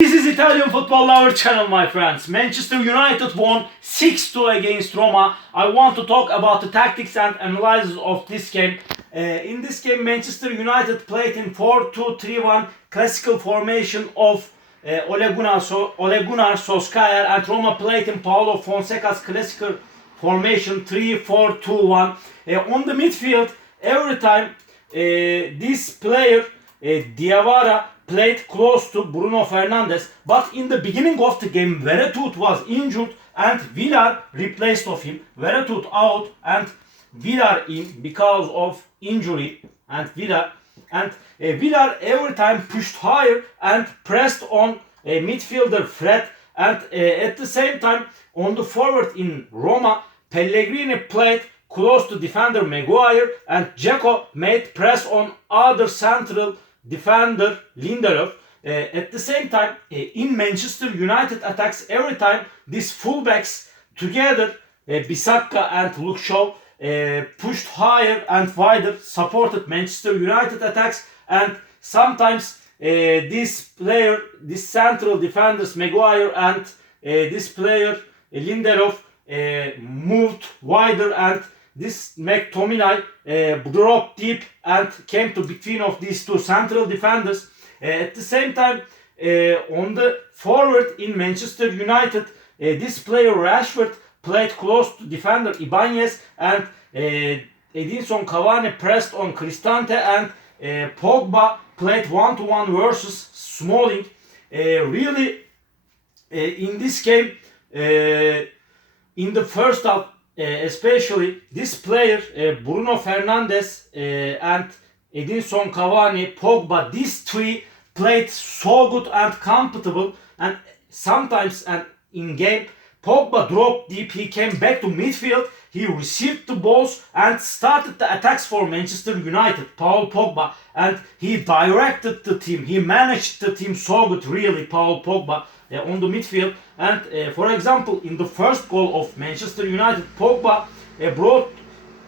This is Italian Football Lover channel, my friends. Manchester United won 6-2 against Roma. I want to talk about the tactics and analysis of this game. In this game, Manchester United played in 4-2-3-1 classical formation of Ole Gunnar Solskjaer, and Roma played in Paulo Fonseca's classical formation 3-4-2-1. On the midfield, every time this player, Diawara, played close to Bruno Fernandes, but in the beginning of the game, Veretout was injured and Villar replaced of him. Veretout out and Villar in because of injury, and Villar every time pushed higher and pressed on midfielder Fred, and at the same time on the forward in Roma, Pellegrini played close to defender Maguire, and Dzeko made press on other central defender Lindelof. At the same time, in Manchester United attacks, every time these fullbacks together, Bissaka and Luke Shaw, pushed higher and wider, supported Manchester United attacks, and sometimes this central defenders Maguire and this player Lindelof moved wider, and this McTominay dropped deep and came to between of these two central defenders. At the same time, on the forward in Manchester United, this player Rashford played close to defender Ibanez, and Edinson Cavani pressed on Cristante, and Pogba played one-to-one versus Smalling. Really, in this game, in the first half, especially this player, Bruno Fernandes and Edinson Cavani, Pogba, these three played so good and comfortable, and sometimes and in game, Pogba dropped deep, he came back to midfield, he received the balls and started the attacks for Manchester United, Paul Pogba, and he directed the team, he managed the team so good, really, Paul Pogba on the midfield. And for example, in the first goal of Manchester United, Pogba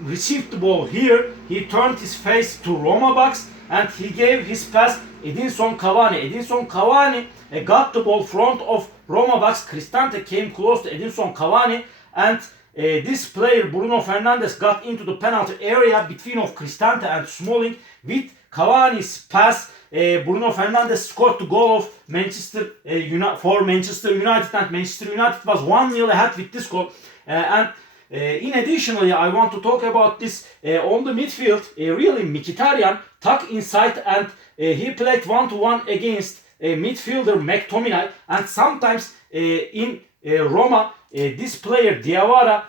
received the ball here, he turned his face to Roma box and he gave his pass Edinson Cavani. Edinson Cavani got the ball front of Roma box, Cristante came close to Edinson Cavani, and this player Bruno Fernandes got into the penalty area between of Cristante and Smalling. With Cavani's pass, Bruno Fernandes scored the goal of Manchester United, and Manchester United was 1-0 ahead with this goal. In additionally, I want to talk about this on the midfield. Really, Mkhitaryan tucked inside, and he played one-to-one against midfielder McTominay, and sometimes in Roma, this player Diawara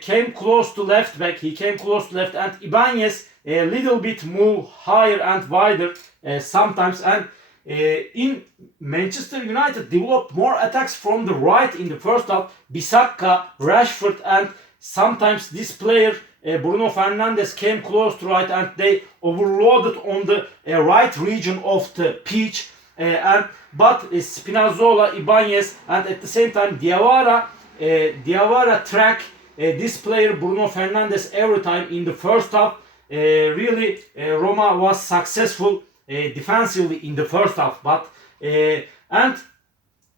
came close to left back. He came close to left, and Ibanez a little bit move higher and wider sometimes. And in Manchester United developed more attacks from the right in the first half. Bissaka, Rashford, and sometimes this player Bruno Fernandes came close to right, and they overloaded on the right region of the pitch. But Spinazzola, Ibanez, and at the same time Diawara track this player Bruno Fernandes every time in the first half. Really, Roma was successful defensively in the first half, but when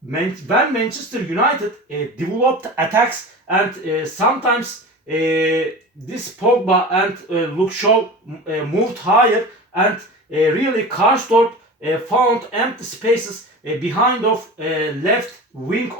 Manchester United developed attacks, and sometimes this Pogba and Luke Shaw moved higher, and really Karsdorp found empty spaces behind of left wing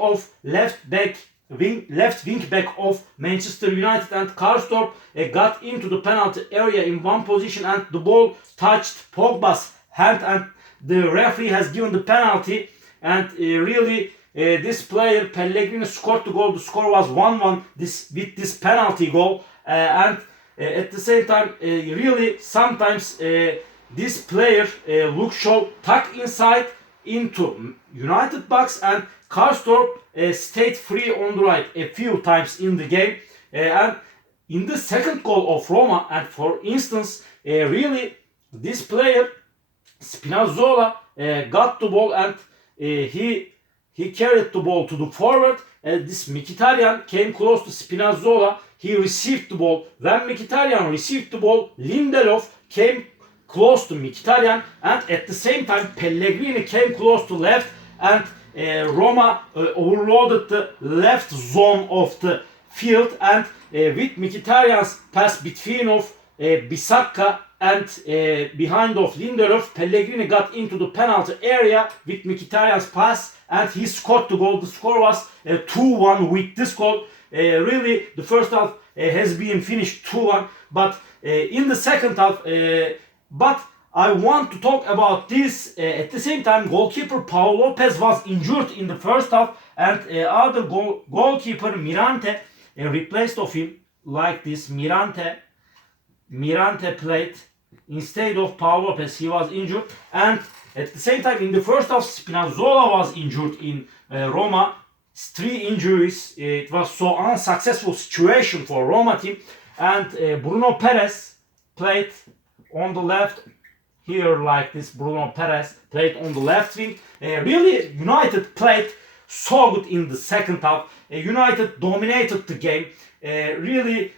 back of Manchester United, and Karsdorp got into the penalty area in one position, and the ball touched Pogba's hand, and the referee has given the penalty, and really this player Pellegrini scored the goal. The score was 1-1 with this penalty goal, and at the same time, really sometimes this player Luke Shaw tucked inside into United box, and Karsdorp stayed free on the right a few times in the game. And in the second goal of Roma, and for instance, really this player Spinazzola got the ball, and he carried the ball to the forward. This Mkhitaryan came close to Spinazzola. He received the ball. When Mkhitaryan received the ball, Lindelof came close to Mkhitaryan, and at the same time Pellegrini came close to left, and Roma overloaded the left zone of the field, and with Mkhitaryan's pass between of Bissaka and behind of Lindelof, Pellegrini got into the penalty area with Mkhitaryan's pass, and he scored the goal. The score was 2-1 with this goal. Really, the first half has been finished 2-1, but in the second half, but I want to talk about this. At the same time, goalkeeper Paul Lopez was injured in the first half, and other goalkeeper Mirante replaced of him like this. Mirante played instead of Paul Lopez. He was injured, and at the same time in the first half Spinazzola was injured in Roma. 3 injuries. It was so unsuccessful situation for Roma team, and Bruno Perez played on the left here like this. Bruno Perez played on the left wing. Really, United played so good in the second half. United dominated the game. Really,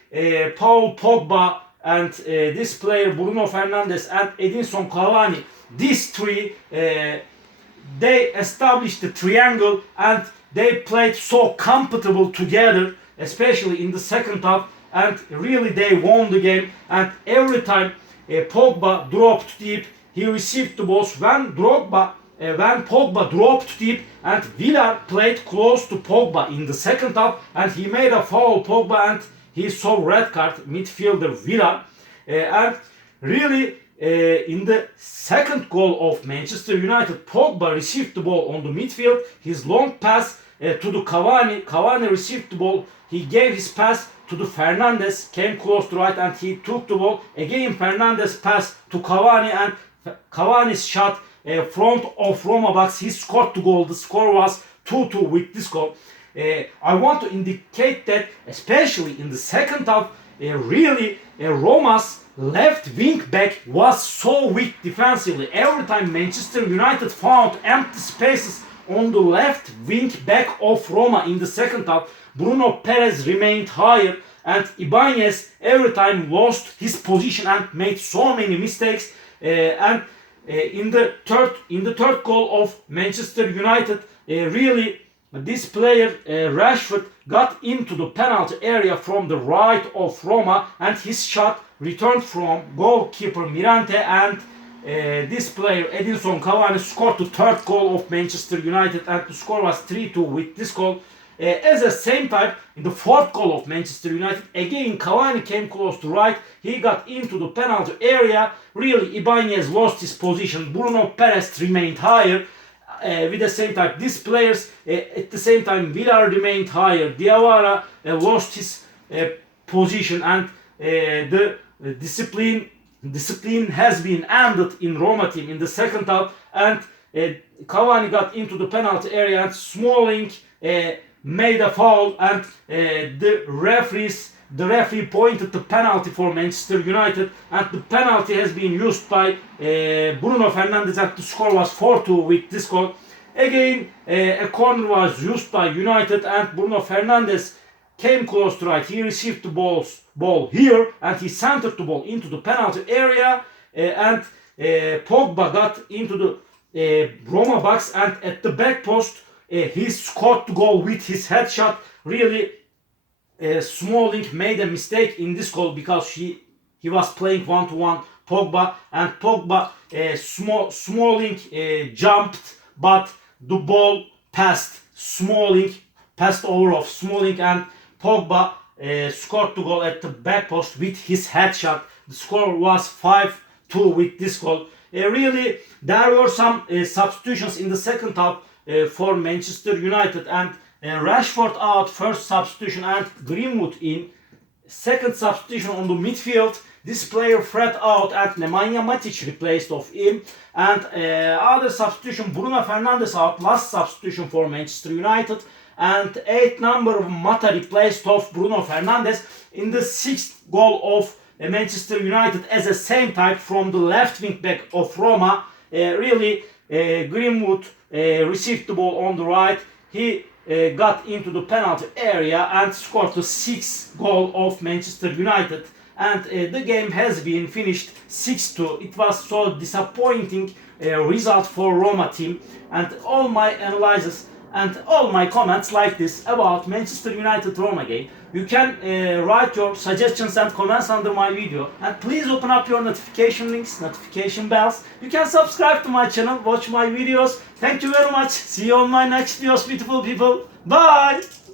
Paul Pogba and this player Bruno Fernandes and Edinson Cavani, these three, they established the triangle, and they played so comfortable together, especially in the second half, and really they won the game. And every time Pogba dropped deep, he received the balls. When Pogba dropped deep, and Villar played close to Pogba in the second half, and he made a foul, Pogba, and he saw red card, midfielder Villar. And really, in the second goal of Manchester United, Pogba received the ball on the midfield. His long pass to the Cavani. Cavani received the ball. He gave his pass to the Fernandes, came close to right, and he took the ball. Again, Fernandes passed to Cavani, and Cavani's shot front of Roma box. He scored the goal. The score was 2-2 with this goal. I want to indicate that, especially in the second half, really Roma's left wing back was so weak defensively. Every time Manchester United found empty spaces on the left wing back of Roma in the second half, Bruno Perez remained higher, and Ibanez every time lost his position and made so many mistakes. And in the third goal of Manchester United, really this player Rashford got into the penalty area from the right of Roma, and his shot returned from goalkeeper Mirante, and this player Edinson Cavani scored the third goal of Manchester United, and the score was 3-2 with this goal. At the same time, in the fourth goal of Manchester United, again Cavani came close to right. He got into the penalty area. Really, Ibanez lost his position. Bruno Perez remained higher. With the same time, these players at the same time, Villar remained higher. Diawara lost his position, and the discipline has been ended in Roma team in the second half. And Cavani got into the penalty area, and Smalling made a foul, and the referee pointed the penalty for Manchester United, and the penalty has been used by Bruno Fernandes, and the score was 4-2 with this goal. Again, a corner was used by United, and Bruno Fernandes came close to right. He received the ball here, and he centered the ball into the penalty area, and Pogba got into the Roma box, and at the back post, he scored the goal with his headshot. Really, Smalling made a mistake in this goal because he was playing one-to-one Pogba, and Pogba Smalling jumped, but the ball passed over of Smalling, and Pogba scored the goal at the back post with his headshot. The score was 5-2 with this goal. Really, there were some substitutions in the second half for Manchester United, and Rashford out first substitution, and Greenwood in second substitution on the midfield. This player Fred out, and Nemanja Matic replaced of him, and other substitution Bruno Fernandes out, last substitution for Manchester United, and 8th number of Mata replaced of Bruno Fernandes. In the 6th goal of Manchester United, as a same type from the left wing back of Roma, really Greenwood received the ball on the right. He got into the penalty area and scored the 6th goal of Manchester United. And the game has been finished 6-2. It was so disappointing result for Roma team, and all my analysis and all my comments like this about Manchester United Roma game. You can write your suggestions and comments under my video, and please open up your notification links, notification bells. You can subscribe to my channel, watch my videos. Thank you very much. See you on my next videos, beautiful people. Bye.